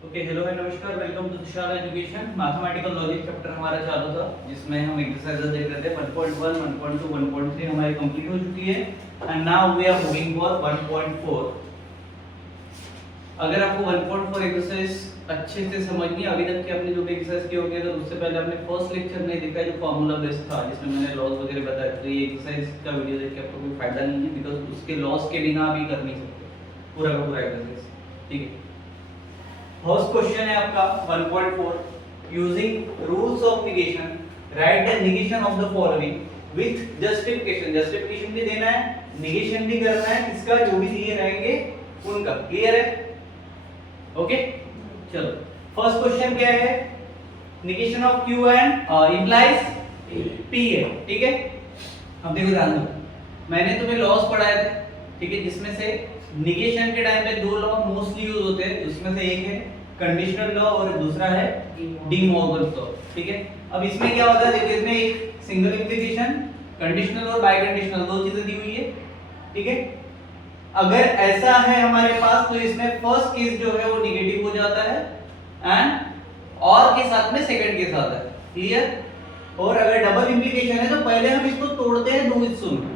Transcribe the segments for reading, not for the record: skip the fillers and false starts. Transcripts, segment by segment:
Okay, hello है, नमस्कार, welcome to Tushar education. Mathematical logic chapter हमारा चालू था जिसमें हम एक्सरसाइजेस देख रहे थे 1.1, 1.2, 1.3 हमारी कंप्लीट हो चुकी है and now we are moving for 1.4। अगर आपको 1.4 एक्सरसाइज अच्छे से समझनी है, अभी तक की आपने जो भी एक्सरसाइज की होगी, तो उससे पहले आपने फर्स्ट लेक्चर नहीं देखा जो फार्मूला बेस्ड था जिसमें मैंने लॉस वगैरह बताया, तो ये एक्सरसाइज का वीडियो देख के आपको कोई फायदा नहीं है बिकॉज उसके लॉस के बिना आप ये कर नहीं सकते पूरा का पूरा एक्सरसाइज। ठीक है, फर्स्ट क्वेश्चन है आपका 1.4 using rules of negation right the negation of the following with justification. Justification भी देना है, नेगेशन भी करना है, किसका जो भी दिए रहेंगे उनका। क्लियर है? ओके, चलो फर्स्ट क्वेश्चन क्या है, negation of q and implies p है। ठीक है, अब देखो ध्यान दो, मैंने तुम्हें लॉस पढ़ाए थे, ठीक है, जिसमें से नेगेशन के टाइम पे दो लॉ मोस्टली यूज होते हैं, उसमें से एक है कंडीशनल लॉ और दूसरा है डी मॉर्गन लॉ। ठीक है, अब इसमें क्या होता है, देखिए इसमें एक सिंगल इंप्लीकेशन, कंडीशनल और बाय कंडीशनल दो चीजें दी हुई है। ठीक है, अगर ऐसा है हमारे पास तो इसमें फर्स्ट केस जो है वो नेगेटिव हो जाता है एंड और के साथ में सेकंड केस आता है। क्लियर? और अगर डबल इंप्लीकेशन है तो पहले हम इसको तोड़ते हैं दो हिस्सों में,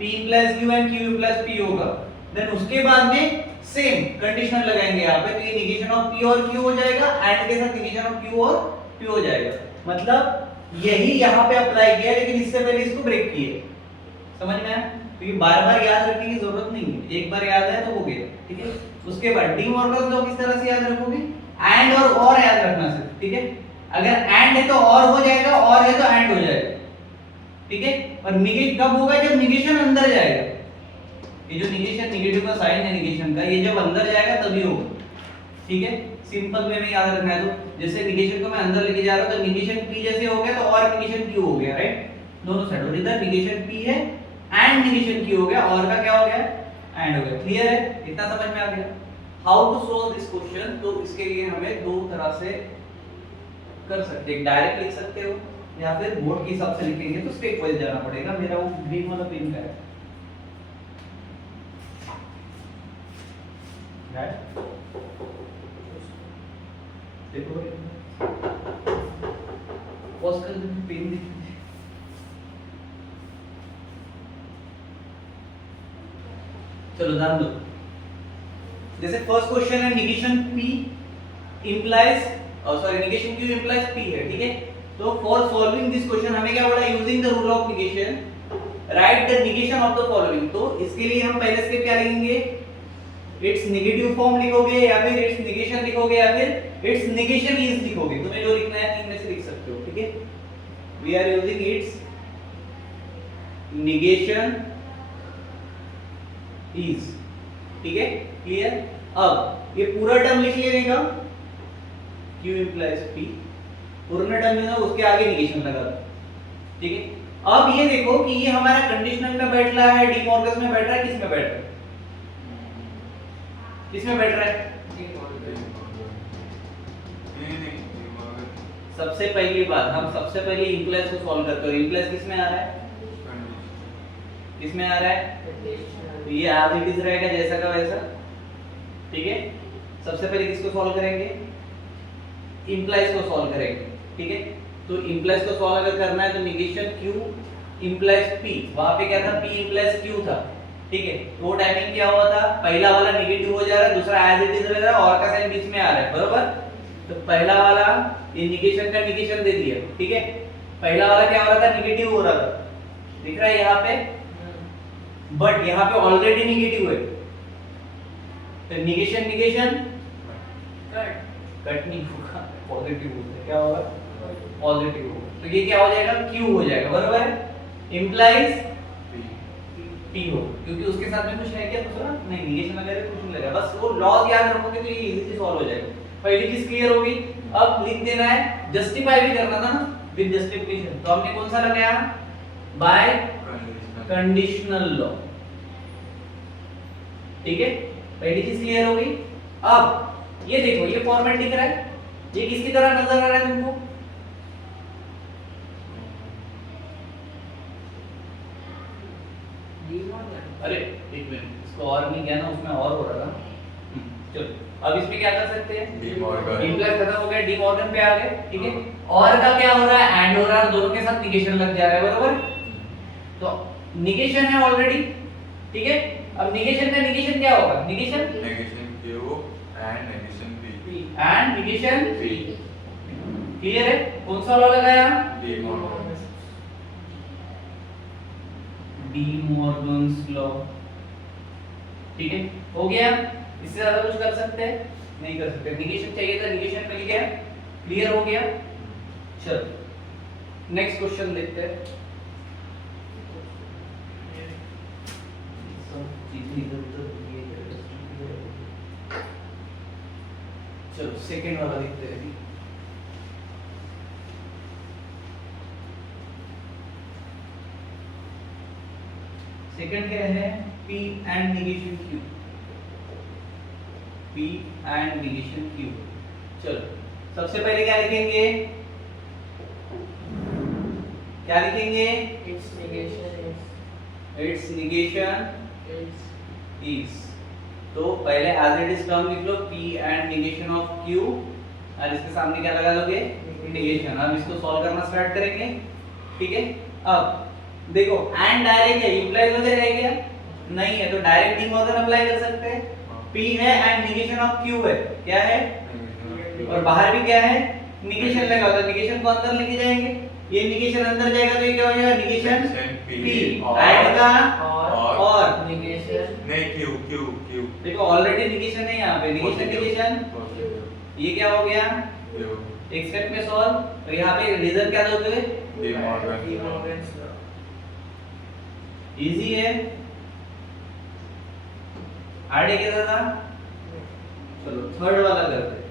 p + q and q + p होगा, देन उसके बाद में सेम कंडीशनल लगाएंगे यहाँ पे, तो ये नेगेशन ऑफ p और q हो जाएगा, एंड के साथ नेगेशन ऑफ q और p हो जाएगा। मतलब यही यहाँ पे अप्लाई किया, लेकिन इससे पहले इसको ब्रेक किए। समझ में आया? तो ये बार-बार याद रखने की जरूरत नहीं है, एक बार याद है तो हो गया। ठीक है, उसके बाद डी मॉर्गन लॉ किस तरह से याद रखोगे, एंड और याद रखना सिर्फ। ठीक है, अगर एंड है तो और हो जाएगा, और है तो एंड हो जाएगा। ठीक है, और नेगेट कब होगा, जब नेगेशन अंदर जाएगा। ये जो नेगेशन, नेगेटिव का साइन है नेगेशन का, ये जब अंदर जाएगा तभी होगा। ठीक है, सिंपल वे में याद रखना है। तो जैसे नेगेशन को मैं अंदर लेके जा रहा हूं तो नेगेशन p जैसे हो गया तो और नेगेशन q हो गया, राइट, दोनों साइड। और इधर नेगेशन p है एंड नेगेशन q हो गया, और का क्या हो गया, एंड हो गया। क्लियर है? इतना समझ में आ गया। How to solve this question, तो इसके लिए हमें दो तरह से कर सकते हैं, डायरेक्ट लिख सकते हो या फिर बोर्ड के हिसाब से लिखेंगे तो स्टेप वाइज जाना पड़ेगा। मेरा वो ग्रीन वाला पेन का है, राइट, देखो पॉज कर दो, पेन लिख। चलो ध्यान दो, जैसे फर्स्ट क्वेश्चन है negation p implies negation q implies p है। ठीक है, तो फॉर सॉल्विंग दिस क्वेश्चन हमें क्या बोला, using the rule of negation right the negation of the following. तो इसके लिए हम पहले स्टेप क्या लिखेंगे, इट्स नेगेटिव फॉर्म लिखोगे या फिर इट्स नेगेशन लिखोगे या फिर इट्स नेगेशन इज लिखोगे, तुम्हें जो लिखना है तीन में से लिख सकते हो। ठीक है, we are using its negation is. ठीक है, क्लियर? अब ये पूरा टर्म लिख लेगा, q implies p, पूरा टर्म में उसके आगे नेगेशन लगा दो। ठीक है, अब ये देखो कि ये हमारा कंडीशनल में बैठ रहा है, डी मॉर्गन में बैठ रहा है, किस में बैठ रहा है, किसमें बैठ रहा है? सबसे पहली बात, हम सबसे पहले इंप्लाइज को सॉल्व करते हैं। इंप्लाइज किसमें आ रहा है, किसमें आ रहा है, तो ये एज इट इज रहेगा जैसा का वैसा। ठीक है, सबसे पहले किसको सॉल्व करेंगे, इंप्लाइज को सॉल्व करेंगे। ठीक है, तो इंप्लाइज को सॉल्व अगर करना है तो नेगेशन q इंप्लाइज p, वहां पे क्या था, p इंप्लाइज q था। ठीक है, तो वो टाइमिंग क्या हुआ था, पहला वाला नेगेटिव हो जा रहा है, दूसरा एज इट इज रह रहा है, और का साइन बीच में आ रहा है, बरोबर। तो पहला वाला ये नेगेशन का नेगेशन दे दिया। ठीक है, पहला वाला क्या हो रहा था, नेगेटिव हो रहा था, दिख रहा है यहाँ पे, बट यहाँ पे ऑलरेडी नेगेटिव है, तो नेगेशन नेगेशन कट नहीं होगा, पॉजिटिव होगा। क्या होगा, पॉजिटिव होगा। तो ये क्या हो जाएगा, q हो जाएगा, बरोबर है, इंप्लाइज p हो, क्योंकि उसके साथ में कुछ है क्या दूसरा, नहीं, नेगेशन वगैरह कुछ नहीं लगा, बस वो लॉज याद रखोगे तो ये इजीली सॉल्व हो जाएगा। पहली चीज क्लियर होगी। अब लिख देना है, जस्टिफाई भी करना था ना विद जस्टिफिकेशन, तो हमने कौन सा लगाया, बाय कंडीशनल लॉ। ठीक है, पहली चीज क्लियर हो गई। अब ये देखो, ये फॉर्मेट दिख रहा है, ये किसकी तरह नजर आ रहा है तुमको, अरे एक मिनट, इसको और नहीं किया ना, उसमें और हो रहा था। चलो अब इसमें क्या कर सकते हैं, डी मॉर्गन, इम्प्लाइज खत्म हो गया, डी मॉर्गन पे आ गए, ठीक है। और का क्या हो रहा है, एंड हो रहा है, दोनों के साथ निगेशन लग जा रहा है, बरोबर। तो निगेशन है ऑलरेडी, ठीक है। अब निगेशन का निगेशन क्या होगा, negation negation Q and negation P, and negation P, clear है। कौन सा लॉ लगाया, De Morgan, D Morgan's law, ठीक है, हो गया। इससे ज्यादा कुछ कर सकते हैं, नहीं कर सकते। निगेशन चाहिए था, निगेशन मिल गया, क्लियर हो गया। चलो नेक्स्ट क्वेश्चन देखते हैं। सब चीजें इधर-उधर हो गई है। चलो सेकंड वाला देखते हैं। सेकंड क्या है, P and negation Q, P and negation Q। चलो सबसे पहले क्या लिखेंगे, क्या लिखेंगे, Its negation it's negation is is. तो पहले एज इट इज टर्म लिख लो, P and negation of Q, और इसके सामने क्या लगा लोगे, निगेशन। अब इसको सॉल्व करना स्टार्ट करेंगे, ठीक है। अब देखो एंड डायरेक्ट है, इंप्लाइज वगैरह है क्या, नहीं है, तो डायरेक्ट डी मॉर्गन अप्लाई कर सकते हैं। P है एंड निगेशन ऑफ Q है, क्या है, और बाहर भी क्या है, निगेशन लगा होता है, निगेशन को अंदर लेके जाएंगे, ये निगेशन अंदर जाएगा तो ये क्या हो जाएगा, निगेशन P एंड का और negation नहीं क्यू क्यू क्यू, देखो ऑलरेडी निगेशन है यहाँ पे, निगेशन निगेशन, ये क्या हो गया, क्यू, एक स्टेप में सॉल्व। और यहाँ पे रिजल्ट क्या दोगे, De Morgan, De Morgan's law. Easy है, हार्ड है क्या दादा। चलो थर्ड वाला करते हैं।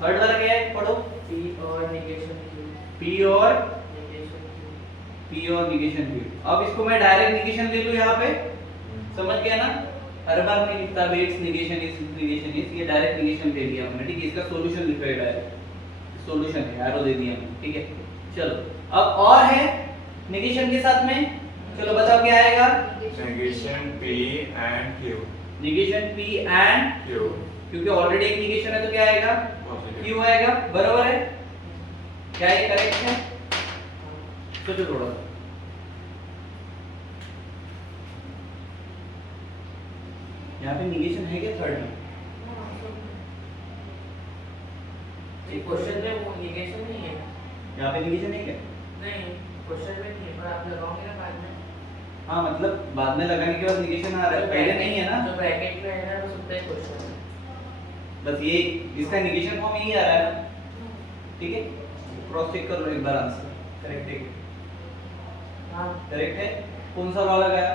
थर्ड वाला क्या है, पढ़ो। P और negation Q, P और negation Q. P और निगेशन Q। अब इसको मैं डायरेक्ट निगेशन ले लूं यहाँ पे, समझ गया ना, हर बार नहीं लिखता वेट्स निगेशन इज, ये डायरेक्ट निगेशन दे दिया हमने, ठीक है। इसका सॉल्यूशन लिखा है, डायरेक्ट सॉल्यूशन है, एरो दे दिया हमने, ठीक है। चलो अब और है निगेशन के साथ में, चलो बताओ क्या आएगा, negation P and Q, negation P and, Q, क्योंकि ऑलरेडी एक निगेशन है तो क्या आएगा, पॉजिटिव, Q आएगा, बराबर है, क्या ये करेक्ट है, सोचो थोड़ा सा। यहाँ पे निगेशन है क्या थर्ड में, क्वेश्चन में वो negation नहीं है, यहाँ पे निगेशन है क्या, नहीं क्वेश्चन में नहीं है, पर आप लगाओगे ना बाद में। हाँ मतलब बाद में लगाने के बाद निगेशन आ रहा है, पहले नहीं है ना, जो ब्रैकेट में है ना वो सब क्वेश्चन है। बस ये इसका निगेशन फॉर्म यही आ रहा है ना, ठीक है। क्रॉस चेक कर लो एक बार, आंसर करेक्ट है, हाँ करेक्ट है। कौन सा वाला गया,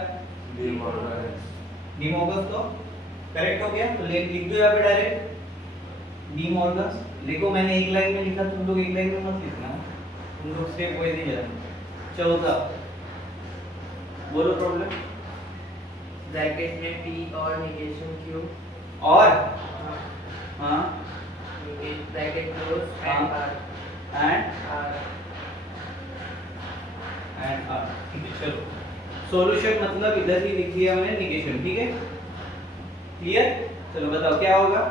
डी मॉर्गन, डी मॉर्गन्स, तो करेक्ट हो गया। तो लिख दो यहाँ पे डायरेक्ट डी मॉर्गन्स लिखो, मैंने एक लाइन में लिखा, तुम लोग एक लाइन में मत लिखना, तुम लोग स्टेप वाइज ही जाना। चौथा बोलो प्रॉब्लम, ब्रैकेट में P और negation Q, और हाँ हाँ bracket close and R and R, ठीक है। चलो सॉल्यूशन मतलब इधर ही लिख दिया हमने निगेशन, ठीक है, क्लियर। चलो बताओ क्या होगा,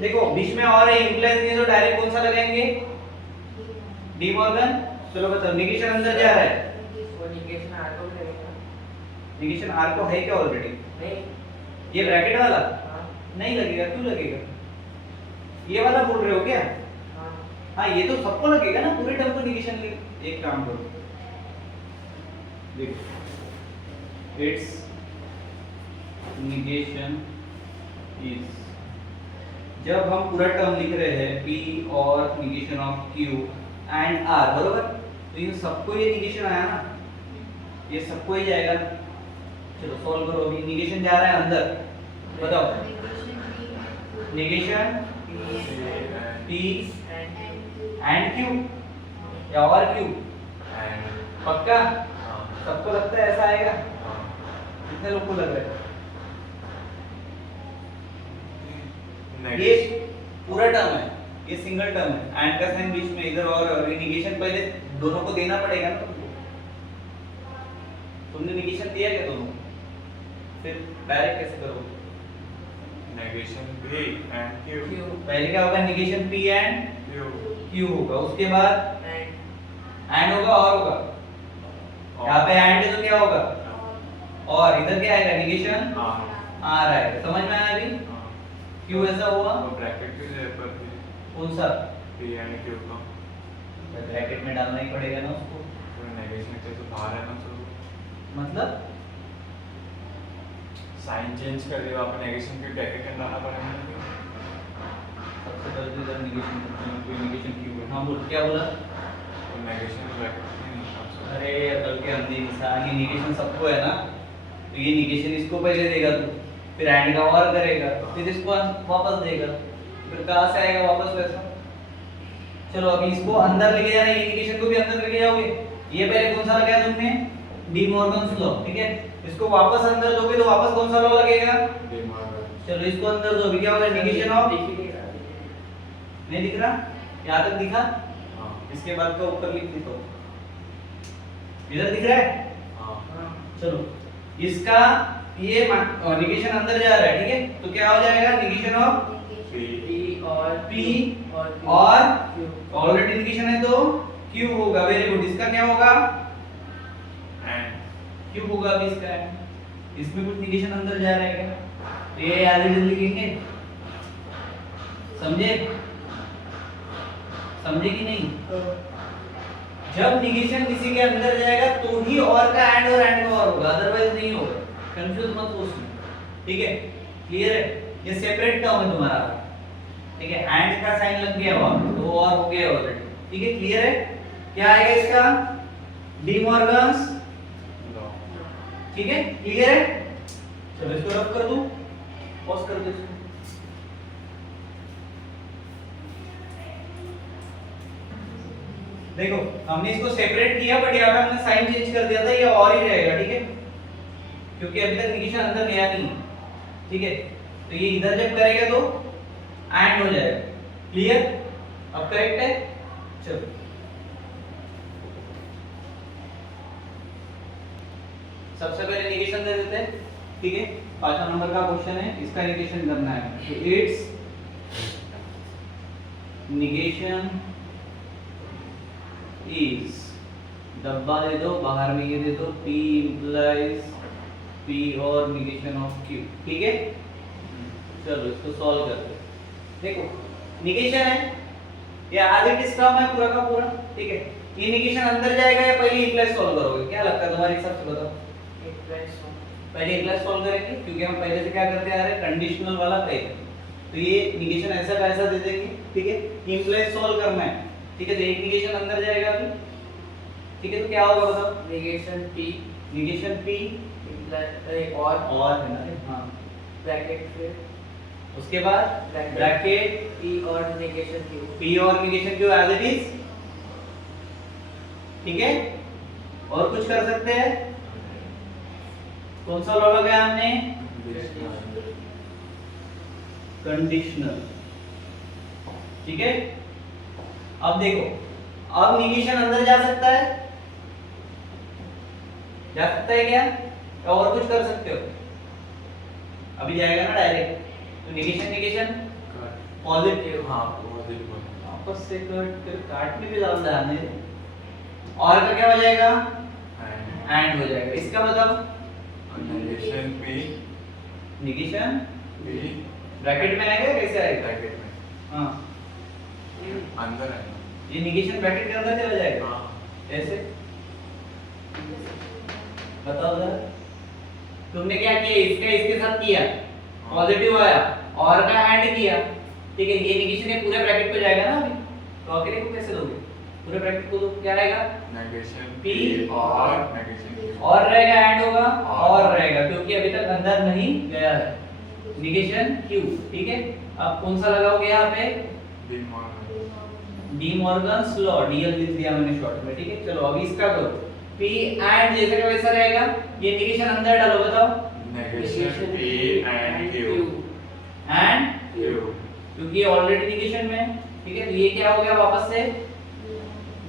देखो बीच में और है, इंप्लाइज नहीं है तो डायरेक्ट कौन सा लगाएंगे, डी मॉर्गन। चलो बताओ, निगेशन अंदर जा रहा है, वो negation R को लगेगा, निगेशन R को है क्या ऑलरेडी, नहीं ये ब्रैकेट वाला हाँ नहीं लगेगा, क्यों लगेगा, ये वाला बोल रहे हो क्या, हाँ हाँ ये तो सबको लगेगा ना, पूरे टर्म को निगेशन ले। एक काम करो, देखो इट्स निगेशन इज, जब हम पूरा टर्म लिख रहे हैं P और negation of Q and R, बरोबर, तो इन सबको ये निगेशन आया ना, ये सबको ही जाएगा। चलो सॉल्व करो, अभी निगेशन जा रहा है अंदर, बताओ निगेशन P एंड Q या और Q, एंड, पक्का हाँ, सबको लगता है ऐसा आएगा, हाँ, कितने लोग को लग रहा है, ये नेगेशन, पूरा टर्म है, ये सिंगल टर्म है, एंड का साइन बीच में इधर, और निगेशन पहले दोनों को देना पड़ेगा ना तुमको, तुमने निगेशन दिया क्या दोनों, फिर डायरेक्ट कैसे करोगे, negation P and Q. Q पहले क्या होगा negation P and Q. Q होगा, उसके बाद and and होगा और होगा, यहाँ पे and है तो क्या होगा और, इधर क्या आएगा negation हाँ R आएगा, समझ में आया अभी? हाँ क्यों ऐसा हुआ? वो ब्रैकेट क्यों है पर कौन सा? P and Q का ब्रैकेट में डालना ही पड़ेगा ना उसको, तो नेगेशन से तो बाहर है ना, तो मतलब साइन चेंज कर दिया आपने, नेगेशन के ब्रैकेट में डालना पड़ेगा ना। सबसे पहले तो इधर negation Q है। हाँ बोल, क्या बोला? तो नेगेशन ब्रैकेट में नहीं था। अरे अकल के अंधे इंसान, ये निगेशन सबको है ना, तो ये निगेशन इसको पहले देगा तू, फिर एंड का और करेगा, फिर इसको वापस देगा, फिर कहाँ से आएगा वापस वैसा? चलो अभी इसको अंदर लेके जाना, ये निगेशन को भी अंदर लेके जाओगे। ये पहले कौन सा लगाया तुमने? डी मॉर्गन्स लॉ, ठीक है। इसको वापस अंदर दोगे तो वापस कौन सा लॉ लगेगा? चलो इसको अंदर दो, अभी क्या होगा? निगेशन ऑफ, नहीं दिख रहा? यहाँ तक दिखा? हाँ इसके बाद का ऊपर लिख दो, इधर दिख रहा है? हाँ चलो इसका ये निगेशन अंदर जा रहा है, ठीक है, तो क्या हो जाएगा? निगेशन ऑफ P और P और और Q ऑलरेडी निगेशन है तो Q होगा। वेरी गुड, इसका क्या होगा? एंड Q होगा अभी इसका एंड। इसमें कुछ निगेशन अंदर जा रहा है क्या? तो ये एज इट इज लिखेंगे, समझे? समझे कि नहीं? जब निगेशन किसी के अंदर जाएगा तो ही और का एंड और एंड का और होगा, अदरवाइज नहीं होगा। कंफ्यूज मत हो उसमें, ठीक है? क्लियर है? ये सेपरेट टर्म है तुम्हारा, ठीक है? एंड का साइन लग गया और तो और हो गया ऑलरेडी, ठीक है? क्लियर है? क्या आएगा इसका? D Morgan's, law. ठीक है? क्लियर है? चलो इसको रब कर दूं, पॉज कर दो इसको। देखो हमने इसको सेपरेट किया, बट यहाँ पे हमने साइन चेंज कर दिया था, ये और ही रहेगा, ठीक है? क्योंकि अभी तक निगेशन अंदर गया नहीं, ठीक है? तो ये इधर जब करेगा तो एंड हो जाएगा। क्लियर? अब करेक्ट है? चलो सबसे पहले निगेशन दे देते हैं, ठीक है? 5वां नंबर का क्वेश्चन है, इसका निगेशन करना है। तो इट्स निगेशन इज, डब्बा दे दो, बाहर में ये दे दो, P implies P और निगेशन ऑफ Q, ठीक है? चलो इसको सॉल्व करते हैं। देखो निगेशन है, ये एज इट इज टर्म है पूरा का पूरा, ठीक है? ये निगेशन अंदर जाएगा या पहले इक्वलाइज सॉल्व करोगे? क्या लगता है तुम्हारे हिसाब से, बताओ? पहले इक्वलाइज सॉल्व करेंगे, क्योंकि हम पहले से क्या करते आ रहे हैं? कंडीशनल वाला करेंगे। तो ये निगेशन ऐसा का ऐसा दे देंगे, ठीक है? इक्वलाइज सॉल्व करना है, ठीक है? तो एक निगेशन अंदर जाएगा अभी, ठीक है? तो क्या होगा बताओ? negation P निगेशन P और है ना, हाँ, ब्रैकेट फिर उसके बाद ब्रैकेट P और negation Q P और negation Q as it is, ठीक है? और कुछ कर सकते हैं? कौन सा लॉ लगाया हमने? कंडीशनल, ठीक है? अब देखो, अब निगेशन अंदर जा सकता है, जा सकता है क्या? या और कुछ कर सकते हो? अभी जाएगा ना डायरेक्ट, तो निगेशन निगेशन पॉजिटिव, हाँ पॉजिटिव वापस से कट, फिर काट में भी डाल देना है, और का क्या हो जाएगा? एंड हो जाएगा। इसका बताओ? Negation P negation P bracket में आएगा, कैसे आएगा? ब्रैकेट में हाँ, अंदर है ये निगेशन ब्रैकेट के अंदर चला जाएगा, हाँ कैसे? बताओ जरा। तुमने क्या किया? इसका इसके साथ किया, पॉजिटिव आया, और का ऐड किया, ठीक है? ये निगेशन ये पूरे ब्रैकेट पे जाएगा ना अभी, तो अकेले को कैसे दोगे? पूरे ब्रैकेट को तो क्या रहेगा? नेगेशन P और नेगेशन Q और रहेगा, ऐड होगा और रहेगा, क्योंकि अभी तक अंदर नहीं गया है। निगेशन Q, ठीक है? अब कौन सा लगाओगे यहाँ पे? डी मॉर्गन्स लॉ, डीएल लिख दिया मैंने शॉर्ट में, ठीक है? चलो अभी इसका करो। P एंड जैसे का वैसा रहेगा, ये निगेशन अंदर डालो, बताओ? Negation P and Q and Q क्योंकि ऑलरेडी निगेशन में है, ठीक है? तो ये क्या हो गया वापस से?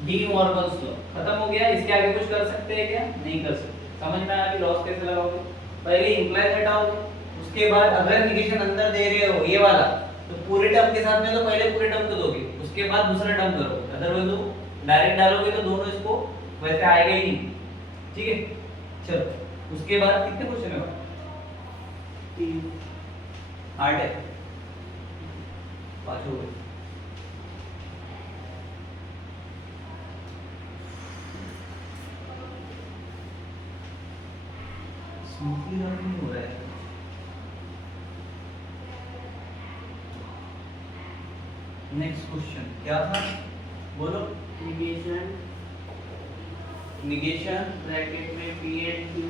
डी मॉर्गन्स लॉ खत्म हो गया। इसके आगे कुछ कर सकते हैं क्या? नहीं कर सकते। समझ में आया कि लॉस कैसे लगाओगे? पहले इंप्लाइज हटाओगे, उसके बाद अगर निगेशन अंदर दे रहे हो ये वाला, तो पूरे टर्म के साथ में तो पहले पूरे टर्म को दोगे, उसके बाद दूसरा टर्म करोगे, अदरवाइज तो डायरेक्ट डालोगे तो दोनों इसको वैसे आएगा ही नहीं। ठीक है, चलो उसके बाद कितने क्वेश्चन है? 8 है, 5 हो गए। स्मूथली रन नहीं हो रहा है। नेक्स्ट क्वेश्चन क्या था, बोलो। negation निगेशन ब्रैकेट में p and q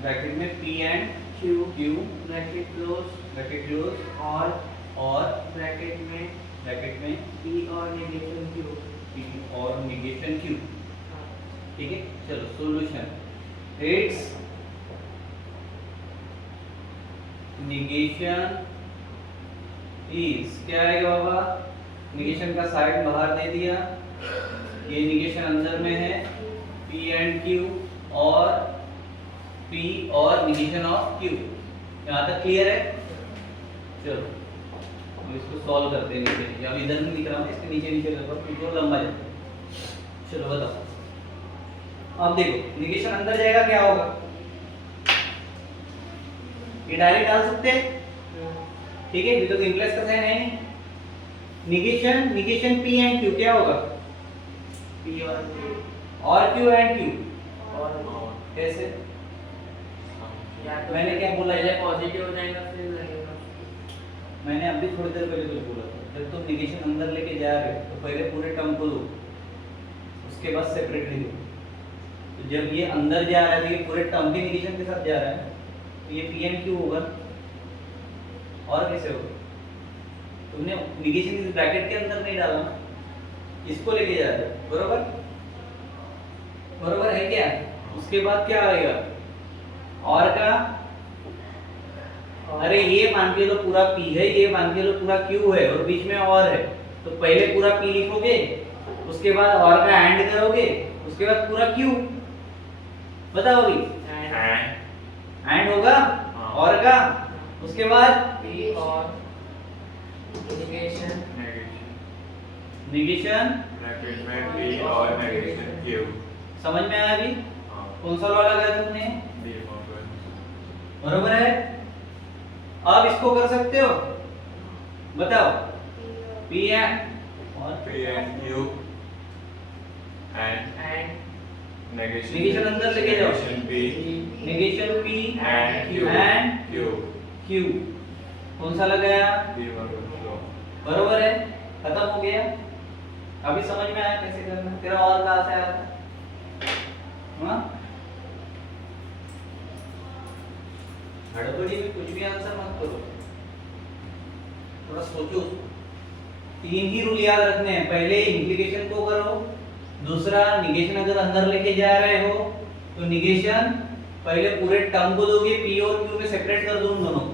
ब्रैकेट में p and q q bracket close bracket close और ब्रैकेट में p और negation q। p और निगेशन q। ठीक है, चलो सॉल्यूशन। इट्स निगेशन इज, क्या आएगा बाबा? निगेशन का साइड बाहर दे दिया, ये निगेशन अंदर में है, p एंड q और p और निगेशन ऑफ q। यहाँ तक क्लियर है? चलो अब इसको सॉल्व करते हैं नीचे, अब इधर नहीं दिख रहा है, इसके नीचे नीचे लगभग क्योंकि वो लंबा जाता है। चलो बताओ, अब देखो निगेशन अंदर जाएगा क्या होगा? ये डायरेक्ट डाल सकते हैं, ठीक है, तो इंप्लेस का साइन है नहीं। निगेशन p एंड q क्या होगा? p और q और q एंड q और कैसे? या तो मैंने क्या बोला? पहले पॉजिटिव हो जाएगा फिर लगेगा। मैंने अभी थोड़ी देर पहले कुछ बोला था, जब तुम निगेशन अंदर लेके जा रहे हो तो पहले पूरे टर्म को दो, उसके बाद सेपरेटली दो। तो जब ये अंदर जा रहा है तो ये पूरे टर्म के निगेशन के साथ जा रहा है, तो ये p एंड q होगा। और कैसे होगा? तुमने निगेशन इस ब्रैकेट के अंदर नहीं डाला ना, इसको लेके जा रहे हो, बरोबर? बरोबर है क्या? उसके बाद क्या आएगा? और का, अरे ये मान के लो पूरा p है, ये मान के लो पूरा q है और बीच में और है, तो पहले पूरा p लिखोगे, उसके बाद और का एंड करोगे, उसके बाद पूरा q। बताओ अभी एंड होगा और का, उसके बाद p और negation निगेशन ब्रैकेट में p और नेगेशन q। समझ में आया अभी? हाँ, कौन सा वाला लगाया तुमने? b model. बरोबर है। अब इसको कर सकते हो, बताओ। p एंड और p and q and and negation अंदर लेके जाओ। negation p negation p and q and q q। कौन सा लगाया? b model flow. बरोबर है, खत्म हो गया। अभी समझ में आया कैसे करना है? तेरा और कहां से आया था? हाँ, हड़बड़ी में कुछ भी आंसर मत करो, थोड़ा सोचो। 3 ही रूल याद रखने हैं, पहले इंप्लीकेशन को करो, दूसरा निगेशन अगर अंदर लेके जा रहे हो तो निगेशन पहले पूरे टर्म को दोगे, p और q में सेपरेट कर दो उन दोनों,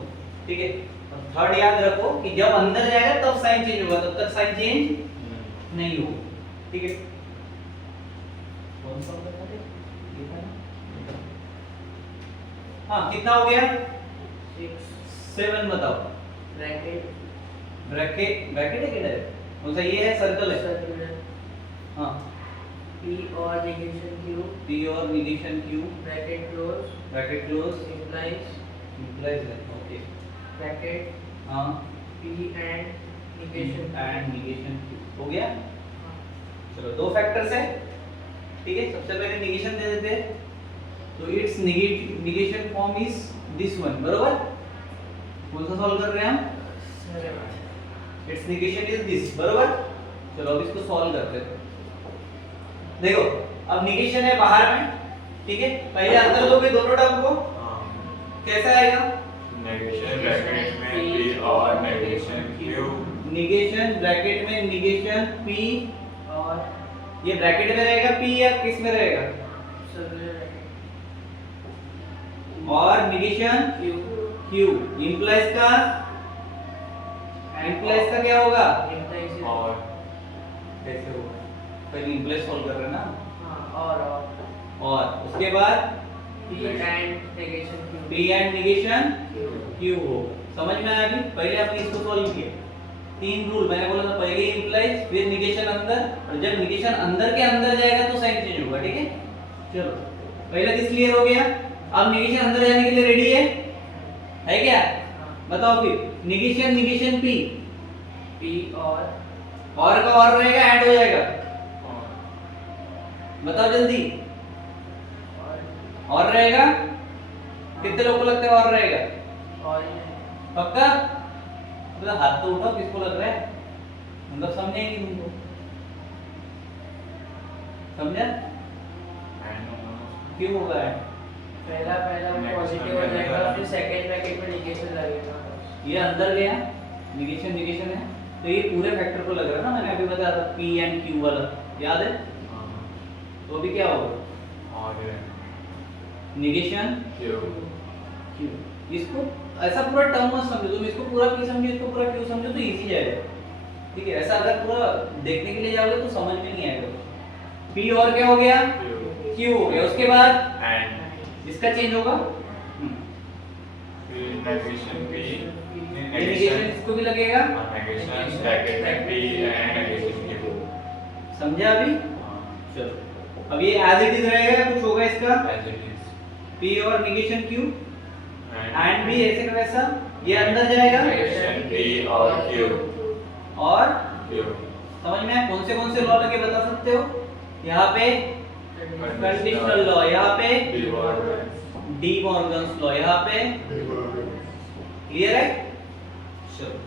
ठीक है। और थर्ड याद रखो कि जब अंदर जाएगा तब साइन चेंज होगा, तब तक साइन चेंज नहीं हो, ठीक है। कौन सा बता दे? ये था ना? हाँ, कितना हो गया? 7 बताओ। ब्रैकेट ब्रैकेट है क्या? कौन सा? ये है, सर्कल है। सर्कुलर हाँ, p और negation q p और negation q bracket close implies है, ओके। ब्रैकेट हाँ, p and negation q हो गया। चलो 2 फैक्टर्स है, ठीक है। सबसे पहले निगेशन दे देते हैं, तो it's negation form is this one, बरोबर? कौन सा सॉल्व कर रहे हैं हम? इट्स निगेशन इज दिस, बरोबर? चलो अब इसको सॉल्व करते हैं। देखो अब निगेशन है बाहर में, ठीक है। पहले अंदर दोगे दोनों टर्म को, कैसा आएगा? नेगेशन ब्रैकेट में p और नेगेशन q। निगेशन ब्रैकेट में निगेशन p, और ये ब्रैकेट में रहेगा p या किस में रहेगा? सर्कुलर और निगेशन q इंप्लाइज का क्या होगा? implies और कैसे होगा? पहले इंप्लाइज सॉल्व कर रहे हैं ना, हाँ और और उसके बाद P and negation Q. P and negation Q. Q हो। समझ में आया अभी? पहले आपने इसको सॉल्व किया। तीन रूल मैंने बोला था, पहले इंप्लाइज, फिर निगेशन अंदर, और जब निगेशन अंदर के अंदर जाएगा तो साइन चेंज होगा, ठीक है? चलो पहला दिस क्लियर हो गया। अब निगेशन अंदर जाने के लिए रेडी है क्या? बताओ फिर निगेशन निगेशन P P और का और रहेगा, ऐड हो जाएगा। बताओ जल्दी। और रहेगा, कितने लोगों को लगता है और रहेगा? और पक्का? मतलब हाथ तो उठाओ, किसको लग रहा है? मतलब समझे नहीं तुमको? समझा? क्यों होगा ऐड? पहला पॉजिटिव हो जाएगा, फिर सेकंड ब्रैकेट में निगेशन लगेगा। ये अंदर गया, निगेशन निगेशन है, तो ये पूरे फैक्टर को लग रहा है ना, मैंने अभी बताया था P एंड Q वाला, याद है? तो अभी क्या होगा? Negation Q। इसको ऐसा पूरा टर्म मत समझो तुम, इसको पूरा P समझो, इसको पूरा Q समझो तो इजी जाएगा, ठीक है? ऐसा अगर पूरा देखने के लिए जाओगे तो समझ में नहीं आएगा। P और क्या हो गया? Q हो गया। उसके बाद इसका चेंज होगा, निगेशन इसको भी लगेगा। समझा अभी? चलो अब ये एज इट इज रहेगा, कुछ होगा इसका? P और निगेशन Q एंड भी ऐसे का वैसा, ये अंदर जाएगा और समझ में आया? कौन से लॉ लगे बता सकते हो? यहाँ पे कंडीशनल लॉ, यहाँ पे डी मॉर्गन्स लॉ, यहाँ पे क्लियर है? चलो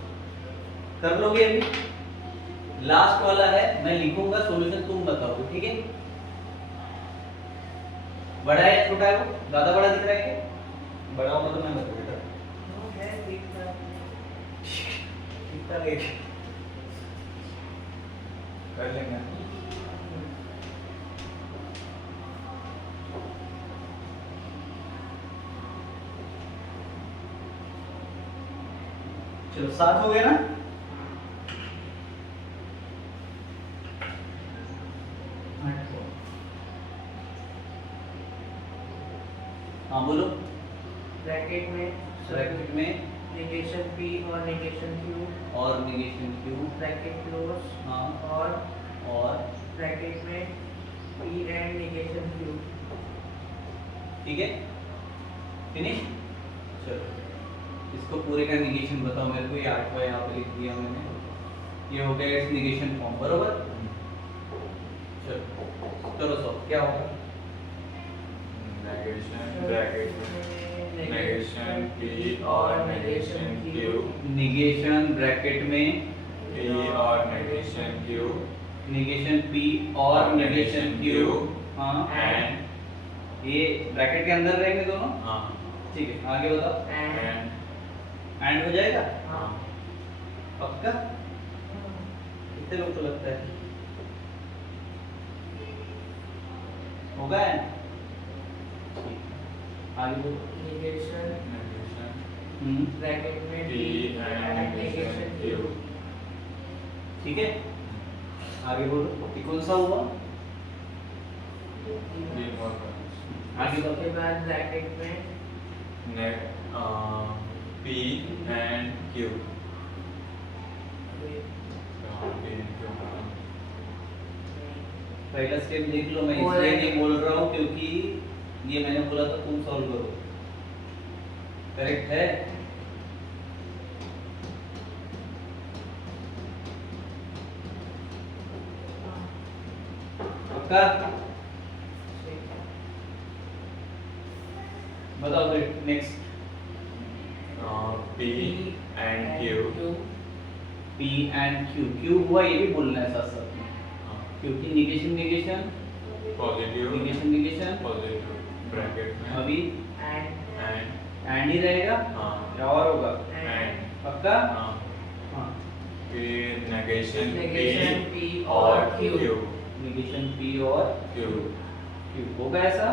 कर लोगे अभी? लास्ट वाला है, मैं लिखूंगा, सॉल्यूशन तुम बताओ, ठीक है? बड़ा है या छोटा है? वो ज्यादा बड़ा दिख रहा है क्या? बड़ा होगा तो मैं बताऊं बेटा। कितना लेट कर लेंगे। चलो 7 हो गया ना? हाँ बोलो। ब्रैकेट में निगेशन P और निगेशन Q और निगेशन Q, ब्रैकेट क्लोज, हाँ, और ब्रैकेट में P एंड निगेशन Q। ठीक है, फिनिश। चलो इसको पूरे का निगेशन बताओ मेरे को। ये 8वां यहाँ पे लिख दिया मैंने, ये हो गया इस निगेशन फॉर्म, बरोबर? चलो करो सॉल्व, क्या होगा? नेगेशन P और नेगेशन Q, निगेशन ब्रैकेट में P और नेगेशन Q, निगेशन P और निगेशन Q, हाँ, एंड ये ब्रैकेट के अंदर रहेंगे दोनों, हाँ, ठीक है? आगे बताओ। एंड हो जाएगा, हाँ, पक्का? कितने लोग को लगता है होगा एंड? आगे बोलो। निगेशन ब्रैकेट में P एंड नेगेशन Q, ठीक है, आगे बोलो। ये कौन सा हुआ? आगे उसके बताओ। बाद ब्रैकेट में P एंड Q, पहला स्टेप देख लो, मैं इसलिए नहीं बोल रहा हूँ क्योंकि ये मैंने बोला था तुम सॉल्व करो, करेक्ट है? पक्का? बताओ फिर next. P and Q, P and Q हुआ, ये भी बोलना है साथ साथ में, क्योंकि negation negation positive negation positive bracket में अभी एंड ही रहेगा, हाँ, क्या और होगा? एंड पक्का? हाँ, हाँ, फिर नेगेशन नेगेशन P P और और Q, निगेशन P और Q, Q होगा ऐसा,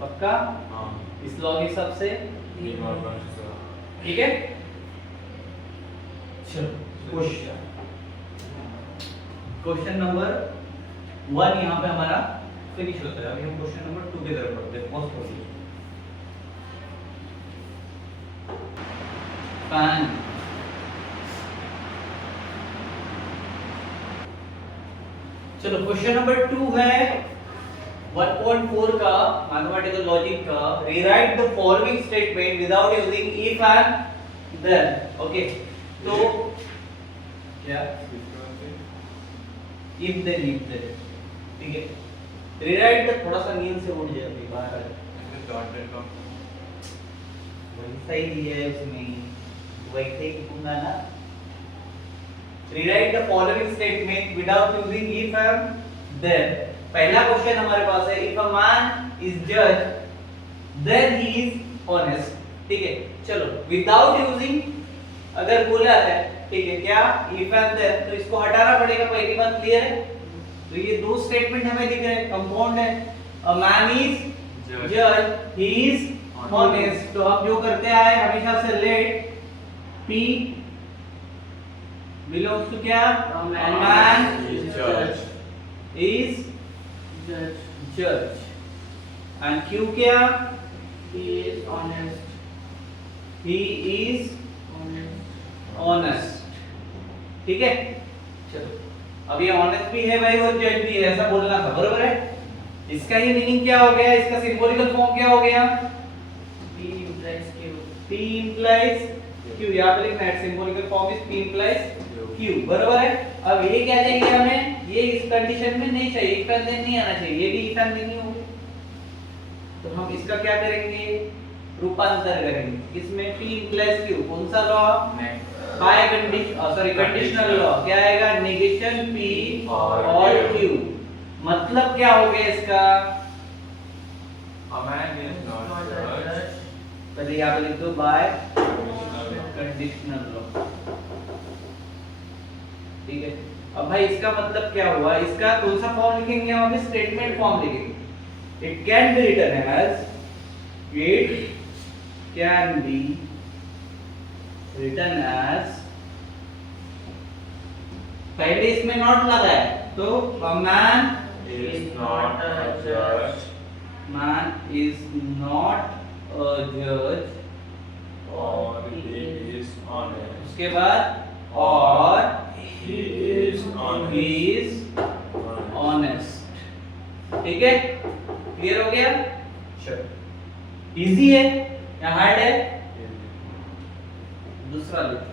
पक्का? हाँ, इस लॉ के हिसाब से, डी मॉर्गन ठीक है? चलो क्वेश्चन नंबर 1 यहाँ पे हमारा फिनिश होता है। अभी हम क्वेश्चन नंबर 2 की तरफ बढ़ते हैं। पॉज करो। फैन। चलो क्वेश्चन नंबर 2 है 1.4 का मैथमेटिकल लॉजिक का। Rewrite the following statement without using if and then. Okay, तो क्या इफ देन, ठीक है। रीराइट द, थोड़ा सा नींद से उठ जाए अभी बाहर वैसा ही दिया है उसमें, वैसे ही लिखूंगा ना। Rewrite the following statement without using if and then. पहला क्वेश्चन हमारे पास है इफ अ मैन इज जज देन ही इज ऑनेस्ट, ठीक है। चलो विदाउट यूजिंग अगर बोला है, ठीक है, क्या इफ एंड देन, तो इसको हटाना पड़ेगा, पहली बात क्लियर है। तो ये दो स्टेटमेंट हमें दिख रहे हैं, कंपाउंड है। अ मैन इज जज, ही इज ऑनेस्ट। तो हम जो करते आए हमेशा से लेट P belongs to क्या? A man is judge. is judge. and Q क्या? He is honest. He is honest, ठीक है। चलो अब ये ऑनेस्ट भी है भाई और जज भी है, ऐसा बोलना था, बरोबर है। इसका ही मीनिंग क्या हो गया, इसका सिंबॉलिकल फॉर्म क्या हो गया? P implies Q. P implies Q, यहाँ पे लिखना है symbolical form is P implies Q, बरोबर है। अब ये क्या चाहिए हमें, ये इस कंडीशन में नहीं चाहिए, इफ एंड देन नहीं आना चाहिए, ये भी इफ एंड देन ही होगा। तो हम इसका क्या करेंगे, रूपांतर करेंगे। इसमें P implies Q, कौन सा law? By condition, sorry conditional law, क्या आएगा? नेगेशन P और Q। मतलब क्या हो गया इसका? A man is not judge. पहले यहाँ पे लिख दो बाय कंडीशनल लॉ, ठीक है। अब भाई इसका मतलब क्या हुआ, इसका कौन सा फॉर्म लिखेंगे हम? स्टेटमेंट फॉर्म लिखेंगे। It can be written as, it can be written as, पहले इसमें नॉट लगा है, तो a man Is not a judge. man is not a judge, Or he is honest. उसके बाद और He is honest. he is honest, ठीक है। क्लियर हो गया? चलो इजी है या हार्ड है? दूसरा लिखो।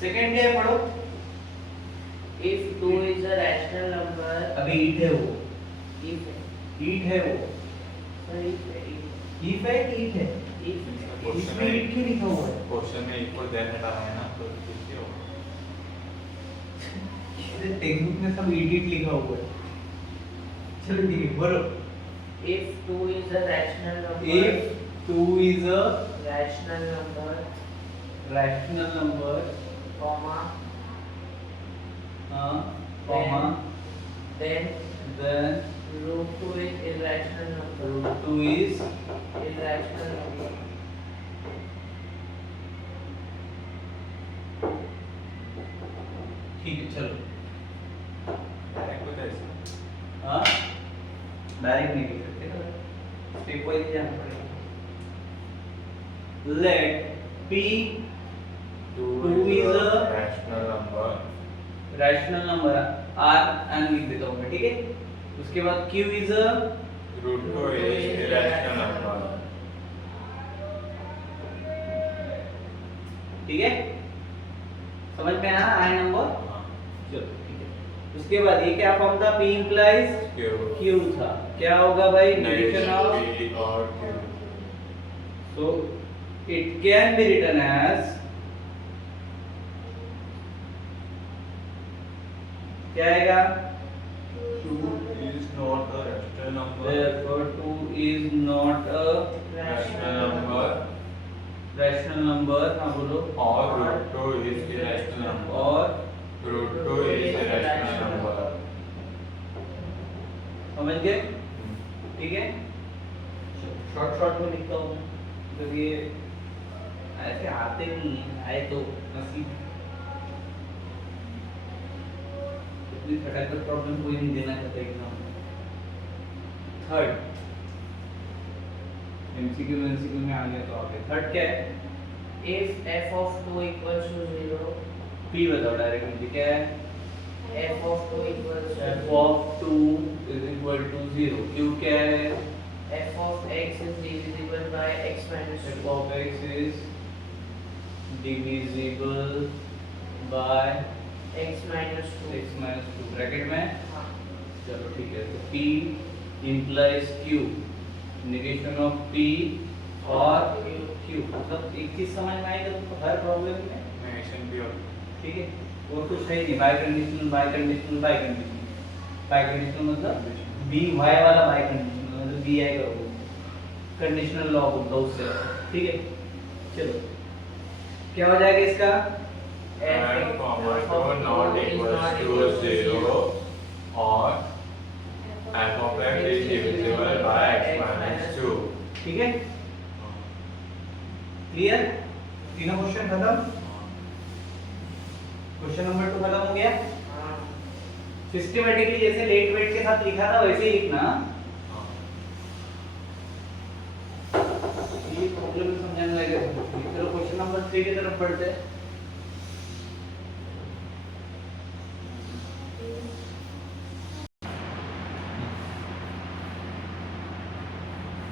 सेकंड क्या है, पढ़ो। If 2 is a rational number. अभी ईट है वो, If ईट है वो, sorry, ईफ है कि ईट है? if इसमें ईट क्यों लिखा हुआ है? क्वेश्चन में एक को देन हटाना है ना, तो किसके होगा? टेक्स्ट बुक में सब ईट लिखा हुआ है। चलो ठीक है, बोलो। if 2 is a rational number. If 2 is a rational number, comma, comma, then then root 2 is irrational number. root 2 is Irrational number. ठीक है। चलो डायरेक्ट होता है ऐसे। हाँ, डायरेक्ट नहीं लिख सकते ना, स्टेप वाइज जाना पड़ेगा। Let P 2 is a rational number. Rational number, R N लिख देता हूँ मैं, ठीक है। उसके बाद Q is a Root 2 is irrational number. ठीक है, समझ में आया आई नंबर? हाँ। चलो ठीक है। उसके बाद ये क्या फॉर्म था? P implies Q. Q था। क्या होगा भाई? नेगेशन ऑफ, P और Q. so it can be written as, क्या आएगा? 2 is not a rational number. Therefore 2 is not a Rational number. rational number। हाँ बोलो। Or root 2 is irrational number. और root 2 is irrational number. समझ गए? ठीक है, शॉर्ट शॉर्ट में लिखता हूँ तो ये ऐसे आते नहीं हैं, आए तो नसीब। प्लीज फटाफट प्रॉब्लम कोई नहीं देना चाहता एग्जाम में। थर्ड एमसीक्यू में आ गया तो आ गया। थर्ड क्या है? If f of 2 equals to 0, p बताओ डायरेक्ट मुझे क्या है? f of 2 equals to f of 2 is equal to 0। q क्या है? f of x is divisible by x minus f 2. of x is divisible by x minus 2. x minus 2 bracket में। हाँ, चलो ठीक है, तो p implies q, negation of p और q। मतलब एक चीज समझ में आएगा तुमको हर प्रॉब्लम में, नेगेशन भी और ठीक है? और कुछ है नहीं, bye conditional bye conditional bye conditional. Bye conditional मतलब बी वाई वाला बाय कंडीशनल मतलब बी आई का कंडीशनल लॉ होता है उससे, ठीक है? चलो क्या हो जाएगा इसका? f of not equals to 0 और f of x is divisible by x minus 2। ठीक है, क्लियर? तीनों क्वेश्चन खत्म। क्वेश्चन नंबर 2 खत्म हो गया। हाँ, सिस्टमैटिकली जैसे लेट वेट के साथ लिखा था वैसे ही लिखना। ये प्रॉब्लम समझाने लगे। चलो क्वेश्चन नंबर 3 की तरफ बढ़ते हैं।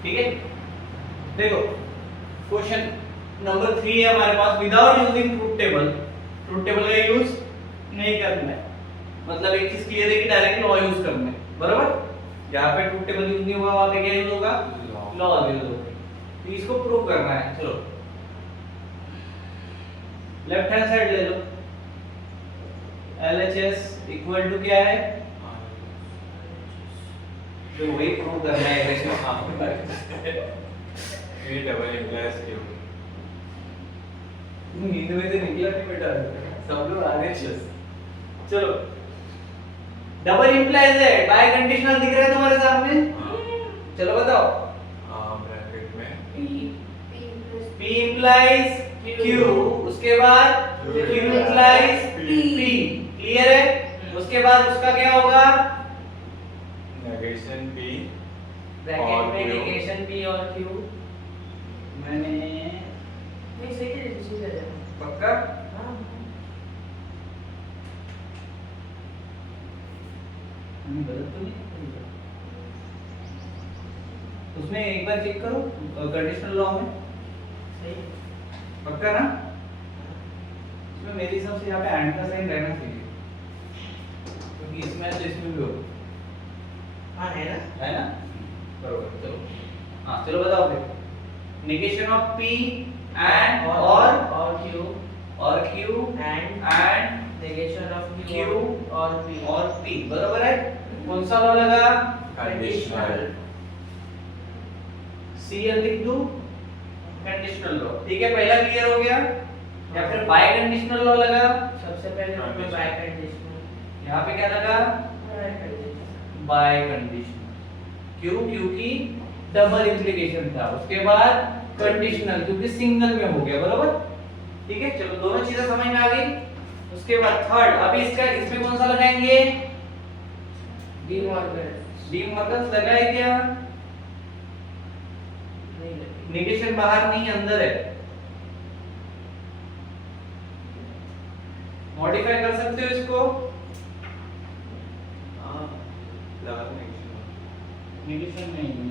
ठीक है, देखो क्वेश्चन नंबर 3 है हमारे पास। Without using truth table, truth table का यूज नहीं करना है, मतलब एक चीज क्लियर है कि डायरेक्ट लॉ यूज करना है, बराबर? जहां पे ट्रूथ टेबल यूज नहीं होगा वहां पे क्या यूज होगा? लॉ यूज होगा। तो इसको प्रूव करना है। चलो लेफ्ट हैंड साइड ले लो। LHS इक्वल टू क्या है? तो वही प्रूव करना है ratio. p double implies q। नींद में से निकला नहीं बेटा, सब लोग RHS। चलो डबल इंप्लाइज है, बाय कंडीशनल दिख रहा है तुम्हारे सामने? चलो बताओ। ब्रैकेट में P implies Q, उसके बाद Q implies P, क्लियर है? उसके बाद उसका क्या होगा? नेगेशन p ब्रैकेट में Q। negation p और q। मैंने नहीं, सही है, सही है। पक्का हाँ, गलत तो नहीं? उसमें एक बार चेक करो कंडीशनल लॉ में, सही है। पक्का ना? इसमें मेरे हिसाब से यहाँ पे एंड का साइन रहना चाहिए, क्योंकि इसमें है तो इसमें भी होगा, हाँ, है ना? है ना? बरोबर। चलो हाँ, चलो बताओ फिर। नेगेशन ऑफ P एंड और q Q and and negation of Q और p और P, बरोबर है? कौन सा लॉ लगा? कंडीशनल। CL लिख दूं? कंडीशनल लॉ, ठीक है? पहला क्लियर हो गया। या फिर बाय कंडीशनल लॉ लगा? सबसे पहले तो बाय कंडीशनल। यहाँ पे क्या लगा? Bye conditional. Bye conditional. क्यों? क्योंकि डबल इंप्लीकेशन था। उसके बाद कंडीशनल, क्योंकि सिंगल में हो गया, बराबर? ठीक है, चलो दोनों चीजें समझ में आ गई। उसके बाद थर्ड, अभी इसका इसमें कौन सा लगाएंगे? De Morgan. डी मॉर्गन लगाए क्या? नहीं लगी। नेगेशन बाहर नहीं अंदर है, मॉडिफाई कर सकते हो इसको। हाँ, लगा नेगेशन नहीं आएगा।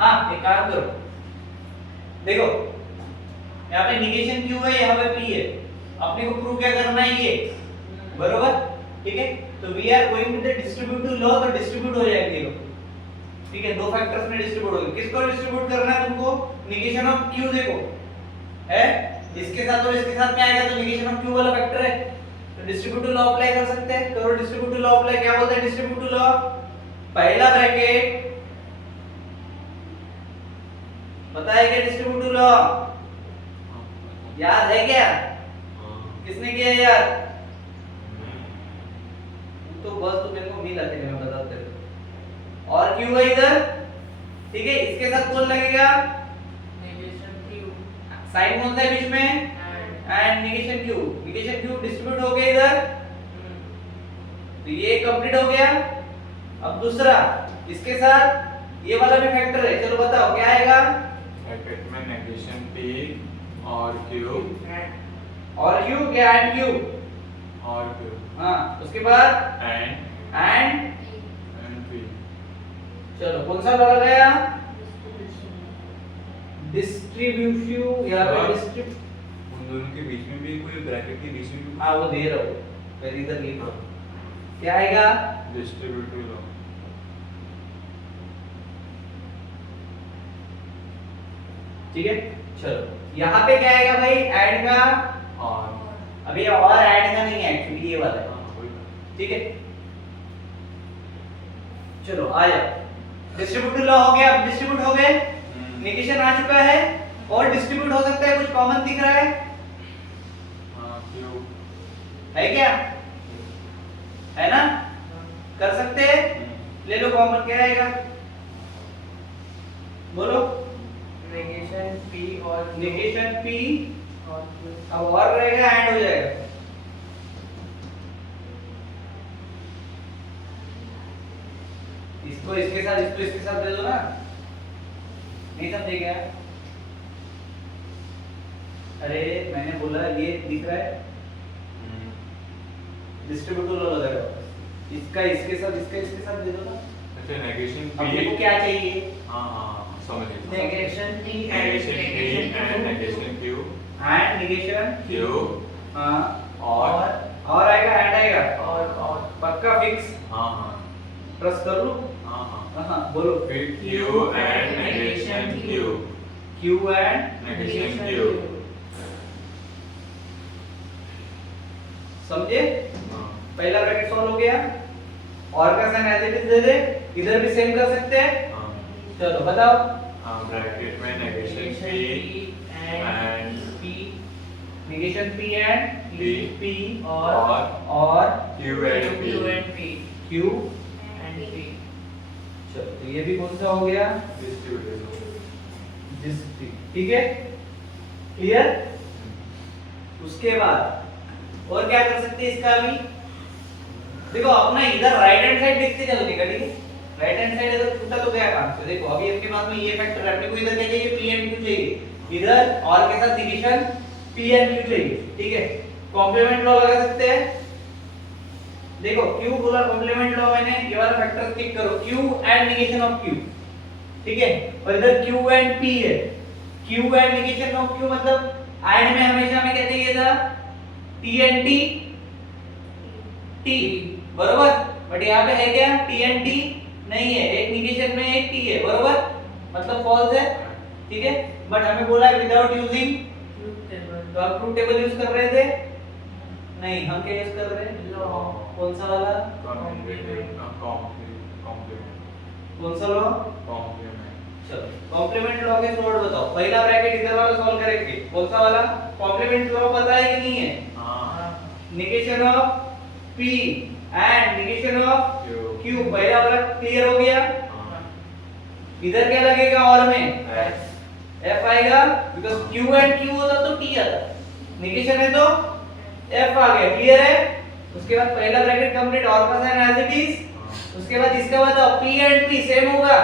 हाँ, एक काम करो, देखो यहाँ पे नेगेशन क्यों है, यहाँ पे P है। अपने को प्रूव क्या करना है? ये, बरोबर? ठीक है, तो we are going to the distributive law, तो डिस्ट्रीब्यूट हो जाएंगे देखो, ठीक है? दो फैक्टर्स में डिस्ट्रीब्यूट होंगे। किसको डिस्ट्रीब्यूट करना है तुमको? नेगेशन ऑफ Q देखो है, इसके साथ और इसके साथ में आएगा तो नेगेशन ऑफ Q वाला फैक्टर है, तो डिस्ट्रीब्यूटिव लॉ अप्लाई कर सकते हैं। करो डिस्ट्रीब्यूटिव लॉ अप्लाई। क्या बोलता है डिस्ट्रीब्यूटिव लॉ? पहला ब्रैकेट, पता है क्या डिस्ट्रीब्यूटिव लॉ? याद है क्या? किसने किया यार? तो बस तो मेरे को मिला थे, मैं बताते रहो। और क्यों है इधर, ठीक है? इसके साथ कौन लगेगा? नेगेशन q साइन कौन सा है बीच में? and and negation Q distribute हो गया इधर, तो ये कंप्लीट हो गया। अब दूसरा इसके साथ ये वाला भी फैक्टर है, चलो बताओ क्या आएगा। ब्रैकेट में नेगेशन P और Q और क्यू क्या एंड क्यू, और Q हाँ उसके बाद एंड एंड P। चलो कौन सा लॉ गया, डिस्ट्रीब्यूटिव या डिस्ट्रीब्यूट, उन दोनों के बीच में भी कोई ब्रैकेट के बीच में भी हाँ वो दे रहा हूँ, पहले इधर लिखो क्या आएगा, डिस्ट्रीब्यूटिव लॉ। ठीक है। चलो यहाँ पे क्या आएगा भाई, ऐड का, और अभी और ऐड का नहीं है एक्चुअली, ये वाला है, ठीक है। चलो आ जाओ, डिस्ट्रीब्यूटिव लॉ हो गया, अब डिस्ट्रीब्यूट हो गए, नेगेशन आ चुका है, और डिस्ट्रीब्यूट हो सकता है, कुछ कॉमन दिख रहा है, Q है क्या, है ना, कर सकते हैं, ले लो कॉमन, क्या आएगा बोलो, नेगेशन P और नेगेशन P, और Q। अब और रहेगा एंड हो जाएगा, इसको इसके साथ, इसको इसके साथ दे दो ना, नहीं समझे क्या, अरे मैंने बोला ये दिख रहा है, डिस्ट्रीब्यूटिव लॉ लगा रहा हूं, इसका इसके साथ, इसका इसके साथ दे दो ना। अच्छा नेगेशन अब P। देखो क्या चाहिए, हाँ समझ गया। Negation P negation P and negation Q and negation Q हाँ, और आएगा एंड आएगा, और पक्का फिक्स, हाँ हाँ ट्रस्ट कर लो, हाँ हाँ बोलो, फिर Q and negation Q Q and negation Q। समझे, हाँ पहला ब्रैकेट सॉल्व हो गया, और का साइन एज इट इज दे दे, इधर भी सेम कर सकते हैं, हाँ चलो बताओ, ब्रैकेट में negation P and P negation P and P और Q and P। Q and P Q, and P। चलो तो ये भी कौन सा हो गया, डिस्ट्रीब्यूटिव। ठीक है, क्लियर। उसके बाद और क्या कर सकते हैं इसका, अभी देखो अपना इधर राइट हैंड साइड देखते चलो, ठीक है, राइट हैंड साइड इधर टूटा तो गया काम से, देखो अभी इसके पास में ये फैक्टर है, अपने को इधर क्या चाहिए, P and Q चाहिए, इधर और के साथ डिवीजन P and Q चाहिए, ठीक है, कॉम्प्लीमेंट लॉ लगा सकते हैं, देखो Q बोला कॉम्प्लीमेंट लॉ, मैंने ये वाला फैक्टर टिक करो, Q and negation of Q, ठीक है, और इधर Q एंड P है, Q and negation of Q मतलब एंड में हमेशा हमें कहते ये था T एंड T, बरोबर, बट यहाँ पे है क्या, T एंड T नहीं है, एक नेगेशन में एक T है, बरोबर, मतलब फॉल्स है, ठीक है, बट हमें बोला है विदाउट यूजिंग, तो आप ट्रूथ टेबल यूज कर रहे थे, नहीं हम क्या यूज कर रहे हैं, लॉ, कौन सा वाला, कॉम्प्लीमेंट कौन सा लॉ, कॉम्प्लीमेंट। चलो कॉम्प्लीमेंट लॉ के सॉल्व बताओ, पहला ब्रैकेट इधर वाला सॉल्व करेंगे, कौन सा वाला, कॉम्प्लीमेंट लॉ पता है कि नहीं है, हाँ negation of P and negation of Q Q, पहला वाला क्लियर हो गया, हाँ इधर क्या लगेगा और में S F आएगा, बिकॉज़ Q एंड Q होता तो T आता, नेगेशन है तो F आ गया, क्लियर है। उसके बाद पहला ब्रैकेट कंप्लीट, और का साइन एज इट इज, उसके बाद इसका बताओ P एंड P सेम होगा,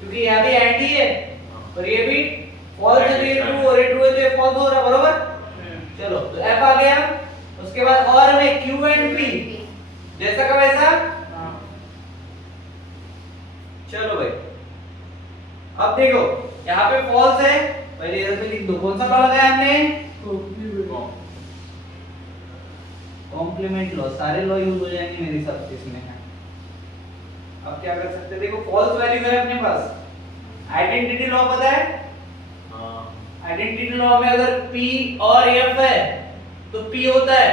क्योंकि यहाँ भी एंड ही है और ये भी फॉल्स है, तो ये ट्रू और ये ट्रू है तो ये फॉल्स हो रहा है, बरोबर, चलो तो F आ गया, उसके बाद और में Q एंड P जैसा का वैसा, चलो भाई अब देखो यहाँ पे फॉल्स है, पहले इधर पे लिख दो, कौन सा लॉ लगाया हमने, कॉम्प्लीमेंट लॉ, सारे लॉ यूज हो जाएंगे मेरे हिसाब से इसमें। अब क्या कर सकते हैं, देखो फॉल्स वैल्यू है अपने पास, आइडेंटिटी लॉ पता है, आइडेंटिटी लॉ में अगर P और F है तो P होता है,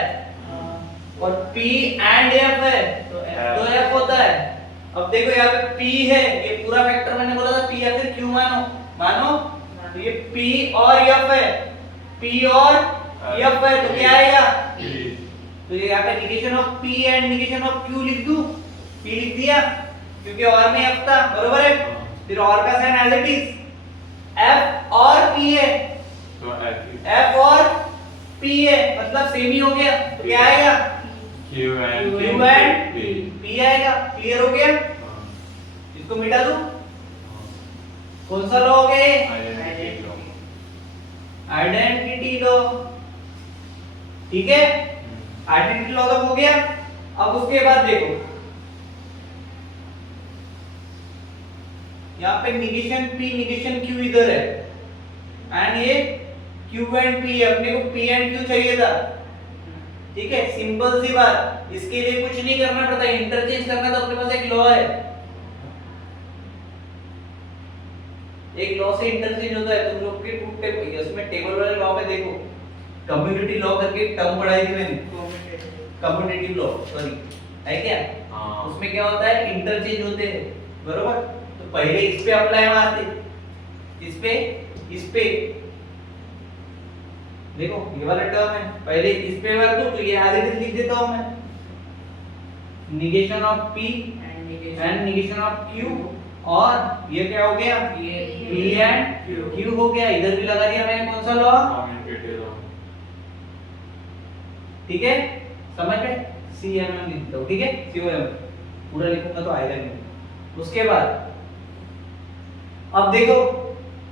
और P एंड F है तो F होता है। अब देखो यहाँ पे P है, ये पूरा फैक्टर मैंने बोला था P या फिर Q मानो तो ये P और F है, P और F है तो क्या आएगा, तो ये यहाँ पे negation of P and negation of Q लिख दूं, P लिख दिया क्योंकि और में F था, बरोबर है, फिर और का sign as it is, F और P है तो F F और P है, मतलब सेम ही हो गया। तो क्या आएगा? Q and Q and P आएगा। क्लियर हो गया? इसको मिटा दूं? कौन सा लॉ हो गया ये? Identity law. ठीक है, आइडेंटिटी लॉ तो हो गया। अब उसके बाद देखो, यहाँ पे निगेशन P निगेशन Q इधर है, एंड ये Q एंड P, अपने को P एंड Q चाहिए था। ठीक है, सिंपल सी बात, इसके लिए कुछ नहीं करना पड़ता, इंटरचेंज करना तो अपने पास एक लॉ है, एक लॉ से इंटरचेंज होता है। तुम लोग के इसमें टेबल वाले लॉ में देखो, कम्युनिटी लॉ करके टर्म पढ़ाई थी मैंने, कम्युनिटी लॉ, सॉरी, है क्या? उसमें क्या होता है, इंटरचेंज होते हैं, बरोबर? तो पहले इस पे अप्लाई मारते, इस पे देखो ये वाला टर्म है, पहले इस पे मार दो तो ये आगे लिख देता हूं मैं, negation of P and negation of Q, और ये क्या हो गया, P एंड Q हो गया। इधर भी लगा दिया मैंने कौन सा लॉ, ठीक है, समझ में? CMM लिख दो, ठीक है, COM पूरा लिखूंगा तो आएगा नहीं। उसके बाद अब देखो,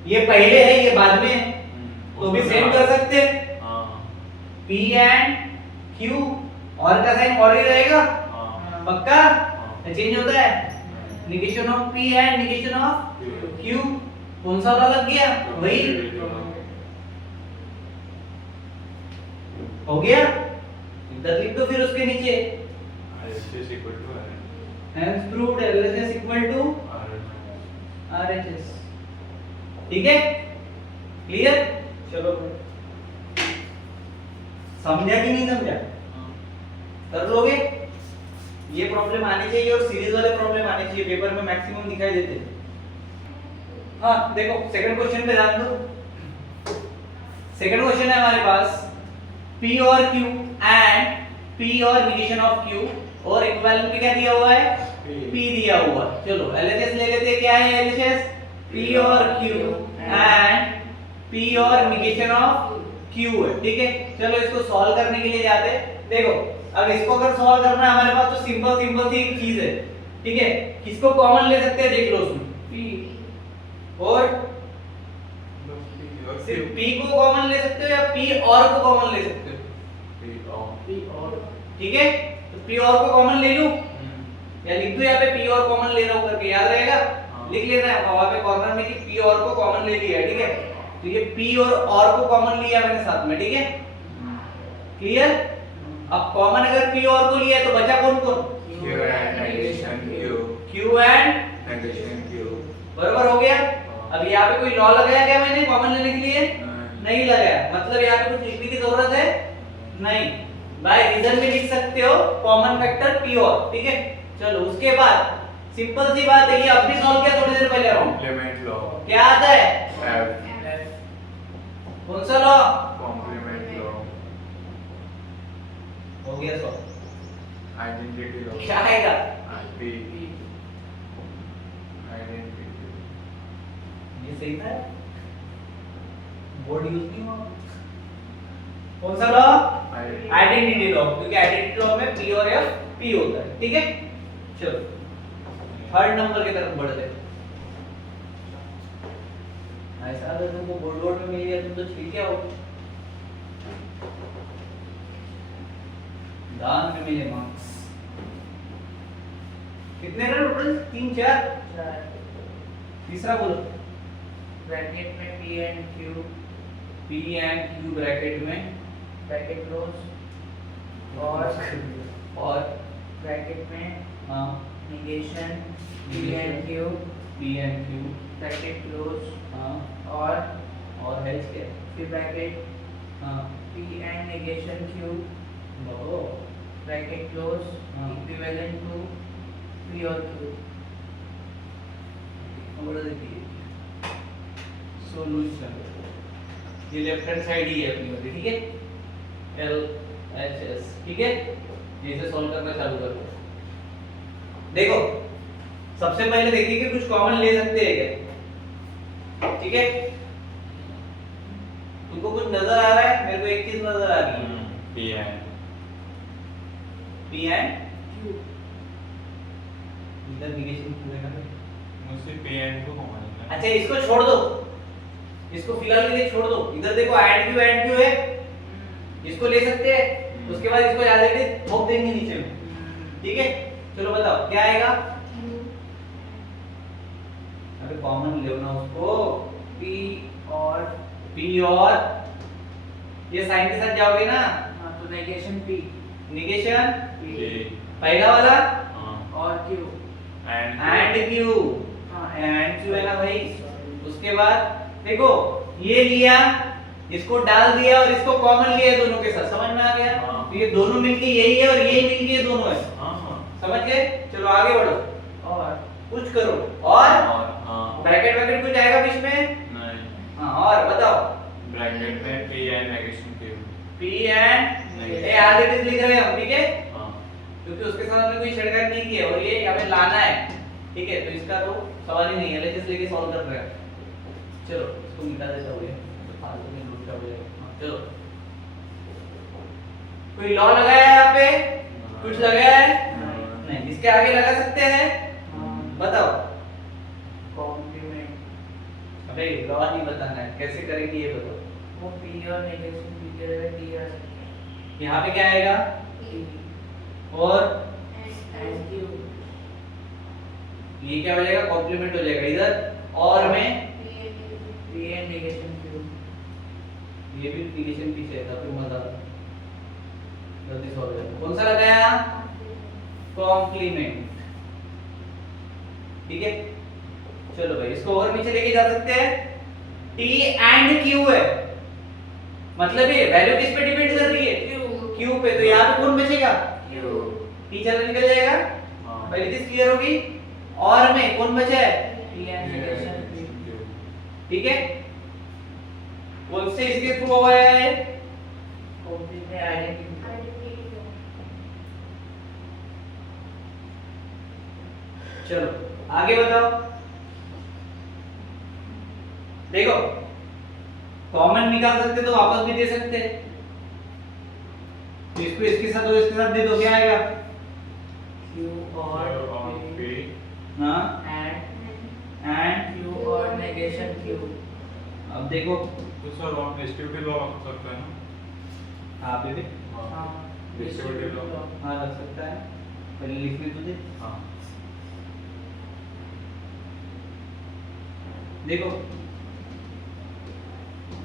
ये पहले है ये बाद में है, तो भी सेम कर सकते हैं। P एंड Q और का साइन और ही रहेगा, पक्का? चेंज होता है, negation of P and negation of Q, कौन सा वाला लग गया, वही हो गया। इधर लिख दो फिर उसके नीचे, hence proved LHS equal to RHS। ठीक है, क्लियर? चलो, समझा कि नहीं समझा? कर लोगे? ये प्रॉब्लम आनी चाहिए और सीरीज वाले प्रॉब्लम आने चाहिए, पेपर में मैक्सिमम दिखाई देते हैं। हाँ देखो, सेकंड क्वेश्चन पे ध्यान दो। सेकंड क्वेश्चन है हमारे पास, P और Q एंड P और निगेशन ऑफ Q, और इक्विवेलेंट पे क्या दिया हुआ है, P दिया हुआ है। चलो LHS ले लेते हैं, क्या है LHS, P और Q एंड P और निगेशन ऑफ Q है। ठीक है, चलो इसको सॉल्व करने के लिए जाते हैं। देखो, अब इसको अगर सॉल्व करना है हमारे पास तो सिंपल सी एक चीज है, ठीक है, किसको कॉमन ले सकते हैं, देख लो उसमें P, और सिर्फ P को कॉमन ले सकते हो या P और को कॉमन ले सकते हो, P और, ठीक है, तो P और को कॉमन ले लूं या लिख दूं यहाँ पे P और कॉमन ले रहा हूं करके, याद रहेगा? लिख लेना है वहां पे कॉर्नर में कि P और को कॉमन ले लिया है, ठीक है, तो ये P और को कॉमन लिया मैंने साथ में, ठीक है, क्लियर? अब कॉमन अगर P और को लिया है तो बचा कौन कौन, Q and negation Q, Q and negation Q, बराबर हो गया। अब यहाँ पे कोई लॉ लगाया क्या मैंने कॉमन लेने के लिए, नहीं लगाया, मतलब यहाँ पे कुछ लिखने की जरूरत है नहीं, बाय रीजन में लिख सकते हो कॉमन फैक्टर P और, ठीक है। चलो उसके बाद सिंपल सी बात है, ये अब भी सॉल्व किया थोड़ी देर पहले राउंड, complement law, क्या आता है, F, कौन सा लॉ, complement law, हो गया सॉल्व, identity law, क्या आएगा, P, identity, ये सही था, बोर्ड यूज नहीं हुआ, कौन सा लॉ, आइडेंटिटी लॉ, क्योंकि आइडेंटिटी लॉ में P और F P होता है, ठीक है। चलो थर्ड नंबर की तरफ बढ़ते हैं। ऐसा अगर तुमको बोर्ड में मिल गया तुम तो ठीक है हो, दान में मिले मार्क्स कितने रहे टोटल, 3 4, तीसरा बोलो, ब्रैकेट में P and Q, P and Q bracket में, ब्रैकेट क्लोज, और ब्रैकेट में हाँ negation P and Q, bracket close, हाँ, और है इसके, फिर ब्रैकेट हाँ P and negation Q, low bracket close, हाँ। इक्विवेलेंट टू P और Q। नंबर देखिए, सॉल्यूशन ये लेफ्ट हैंड साइड ही है अपनी वाली, ठीक है, LHS, ठीक है, इसे सॉल्व करना चालू कर दो। देखो सबसे पहले देखिए कि कुछ कॉमन ले सकते हैं क्या, ठीक है, तुमको कुछ नजर आ रहा है? मेरे को एक चीज नजर आ रही है, P and P and Q इधर निगेशन क्यों है? मुझे P and को कॉमन है। अच्छा इसको छोड़ दो, इसको फिलहाल के लिए छोड़ दो। इधर देखो एंड क्यू है, इसको ले सकते हैं, उसके बाद इसको याद रखिए ठोक देंगे नीचे में, ठीक है? चलो बताओ क्या आएगा? अबे कॉमन ले ना उसको, P और P और ये साइन के साथ जाओगे ना, हाँ तो नेगेशन P निगेशन P पहला वाला और Q एंड क्यू, हाँ एंड क्यू है ना भाई। उसके बाद देखो ये लिया, इसको डाल दिया और इसको कॉमन लिया दोनों के साथ, समझ में आ गया? हाँ। तो ये दोनों मिलके यही है और यही मिलके ये दोनों है, हाँ समझ गए? चलो आगे बढ़ो, और कुछ करो और हाँ ब्रैकेट वैकेट कुछ आएगा बीच में? नहीं हाँ और बताओ ब्रैकेट में P and negation Q P and A R it is लिख रहे हैं हम, ठीक है? हाँ क्योंकि उसके साथ हमने कोई छेड़छाड़ नहीं की है और ये हमें लाना है, ठीक है? तो इसका तो सवाल ही नहीं है, लेकिन लेके सॉल्व कर रहे हैं। चलो इसको मिटा देता हूँ, ये तो फालतू में लूट का हो जाएगा। हाँ, चलो कोई लॉ लगाया है यहाँ पे? कुछ लगाया है? नहीं। इसके आगे लगा सकते हैं? बताओ। कॉम्प्लीमेंट अबे लॉ नहीं बताना है, कैसे करेंगे ये बताओ। वो P और नेगेशन P के जगह D आ सकता है। यहाँ पे क्या आएगा? P और and Q ये क्या हो जाएगा? कॉम्प्लीमेंट हो जाएगा इधर, और में P and नेगेशन Q ये भी निगेशन पीछे है, फिर मजा जल्दी सॉल्व हो जाएगा। कौन सा लगाया? कॉम्प्लीमेंट, ठीक है? चलो भाई इसको और नीचे लेके जा सकते हैं। T एंड Q है, मतलब ये वैल्यू किस पे डिपेंड कर रही है? Q पे। तो यहाँ पे कौन बचेगा? T चला निकल जाएगा, पहली चीज क्लियर होगी। और में कौन बचा है? P and नेगेशन Q ठीक है? कौन से इसके थ्रू हुआ है? कॉम्प्लीमेंट आइडेंटिटी चलो आगे बताओ। देखो कॉमन निकाल सकते तो वापस भी दे सकते हैं, तो इसको इसके साथ दो, इसके साथ दे दो, क्या आएगा? Q और P हाँ and एंड Q और नेगेशन Q अब देखो तो सर लॉ डिस्ट्रीब्यूटिव लॉ रख सकते हैं ना? हाँ बेबी, हाँ डिस्ट्रीब्यूटिव लॉ हाँ लग सकता है, पहले लिखने तो दे। हाँ देखो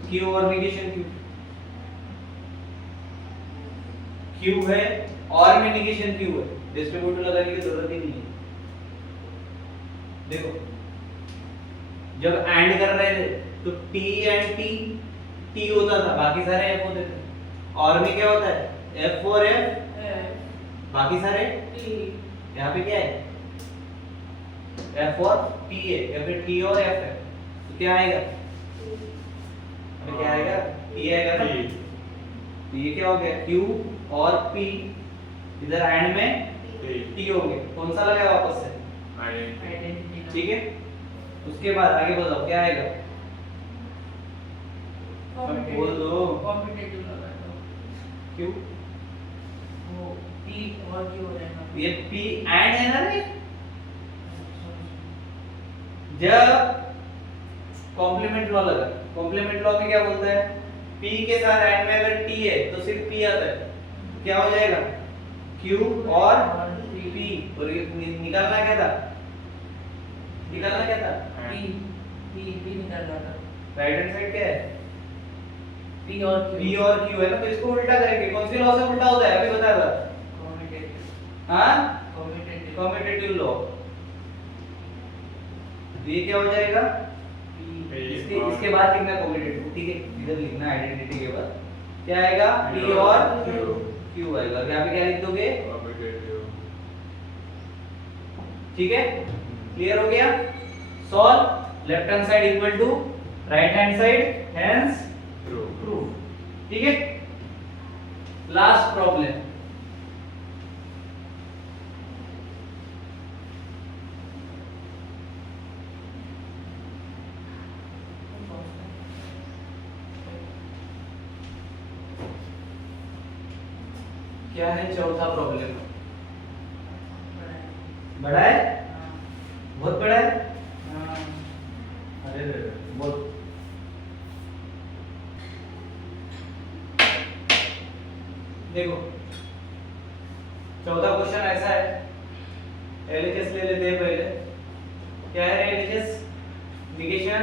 Q और निगेशन Q, Q है और में निगेशन Q है, डिस्ट्रीब्यूटिव लगाने की जरूरत ही नहीं है। देखो जब एंड कर रहे थे तो T एंड T होता था, बाकी सारे F होते थे। और में क्या होता है? F और F, बाकी सारे यहाँ पे क्या है? F और T है, या फिर T और F है, तो क्या आएगा? अबे क्या आएगा? T आएगा ना? तो ये क्या हो गया? Q और P, इधर एंड में T हो गया। कौन सा लगाया वापस से? आइडेंटिटी ठीक है? उसके बाद आगे बताओ क्या आएगा? बोल दो। कॉम्पिटिटिव लगा दो Q, वो P और Q हो जाएगा ये P एंड है ना रे? जब कॉम्प्लीमेंट लॉ लगा, कॉम्प्लीमेंट लॉ में क्या बोलता है? P के साथ एंड में अगर T है तो सिर्फ P आता है, क्या हो जाएगा? Q और P। और ये निकालना क्या था? निकालना क्या था? P निकाल रहा था राइट हैंड साइड क्या है? P और Q P और Q है ना, तो इसको उल्टा करेंगे। कौन सी लॉ से उल्टा होता है? अभी बता रहा। कॉम्पिटिटिव हाँ, कॉम्पिटिटिव कॉम्पिटिटिव लॉ। ये क्या हो जाएगा? इसके बाद लिखना कॉम्पिटिटिव, ठीक है? इधर लिखना आइडेंटिटी के बाद क्या आएगा? P और Q आएगा। यहाँ पे क्या लिख दोगे? ठीक है? क्लियर हो गया? Solve left hand side equal to right hand side, hence true. ठीक है? Last problem. क्या है चौथा प्रॉब्लम? बड़ा है, बहुत बड़ा है। अरे बहुत। देखो चौथा क्वेश्चन ऐसा है, एलएचएस ले लेते हैं पहले। क्या है एलएचएस? नेगेशन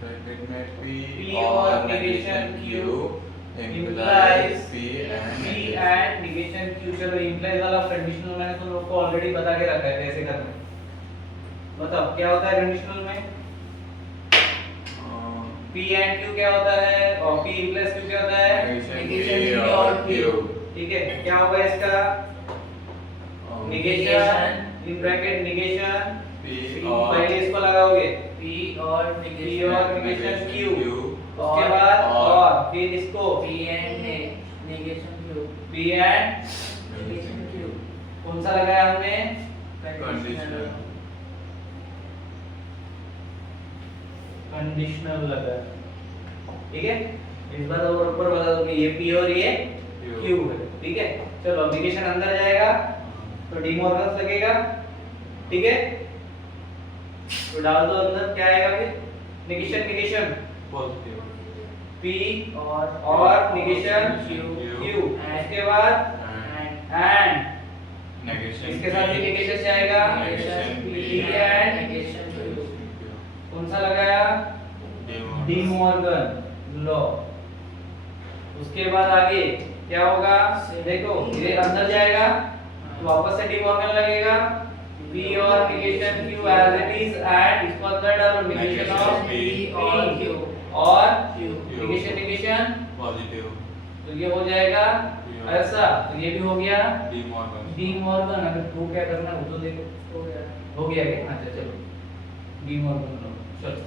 ब्रैकेट में P P और और negation negation Q Q implies implies P and P negation. and negation Q। चलो implies वाला कंडीशनल मैंने तुम लोग को ऑलरेडी बता के रखा है कैसे करना है। बताओ क्या होता है कंडीशनल में? P and Q क्या होता है, और P implies Q क्या होता है? Negation P और Q। ठीक है, क्या होगा इसका? negation in bracket negation P पहले इसको लगाओगे P और P और negation Q, उसके और- बाद और फिर इसको P and negation Q, P and negation Q, कौन सा लगाया हमने? कंडीशनल। कंडीशनल लगाया, ठीक है। इस बार और ऊपर बता दो कि ये P और ये Q है, ठीक है। चलो नेगेशन अंदर जाएगा तो डी मॉर्गन लगेगा, ठीक है। तो डाल दो अंदर, क्या आएगा फिर? नेगेशन नेगेशन पॉजिटिव P और नेगेशन Q, उसके बाद एंड नेगेशन इसके साथ ही नेगेशन से आएगा negation P and negation Q, कौन सा लगाया? De Morgan law. उसके बाद आगे क्या होगा? देखो ये अंदर जाएगा तो वापस से डी मॉर्गन लगेगा। P और negation Q as it is and इसको अंदर डालो नेगेशन ऑफ P और Q और Q, नेगेशन नेगेशन, पॉजिटिव तो ये हो जाएगा ऐसा। तो ये भी हो गया डी मॉर्गन। De Morgan. अगर टू क्या करना है वो तो देखो, हो गया। हो गया क्या? अच्छा चलो डी मॉर्गन लो। चलो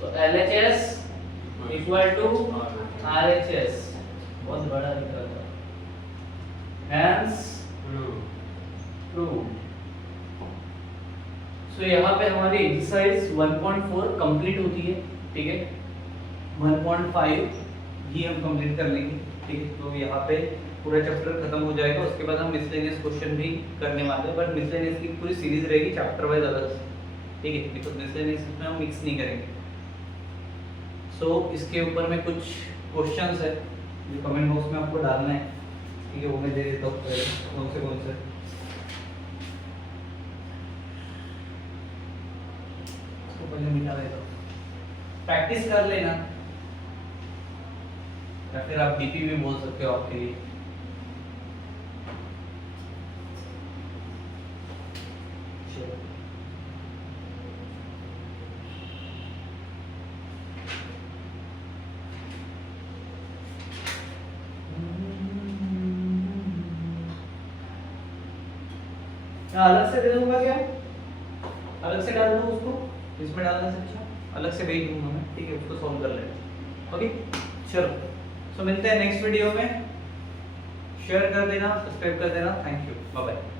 तो LHS इक्वल टू RHS, बहुत बड़ा लिख रहा था, हेंस प्रूव। सो यहाँ पे हमारी एक्सरसाइज 1.4 कंप्लीट होती है, ठीक है। 1.5 ही हम कंप्लीट कर लेंगे, ठीक है। तो यहाँ पे पूरा चैप्टर खत्म हो जाएगा। उसके बाद हम मिसलेनियस क्वेश्चन भी करने वाले हैं, बट मिसलेनियस की पूरी सीरीज रहेगी चैप्टर वाइज अलग से, ठीक है। बिकॉज मिसलेनियस में हम मिक्स नहीं करेंगे। सो इसके ऊपर में कुछ क्वेश्चंस है जो कमेंट बॉक्स में आपको डालना है, ठीक है। वो मैं दे देता हूँ कौन से इसको पहले मिटा देता हूँ। प्रैक्टिस कर लेना, या फिर आप डीपी भी बोल सकते हो आपके लिए। चलो अलग से दे दूंगा क्या? अलग से डाल दूं उसको, इसमें डालने से अच्छा अलग से भेज दूंगा मैं, ठीक है। उसको सॉल्व कर लेना, ओके। चलो सो मिलते हैं नेक्स्ट वीडियो में। शेयर कर देना, सब्सक्राइब कर देना। Thank you, bye bye.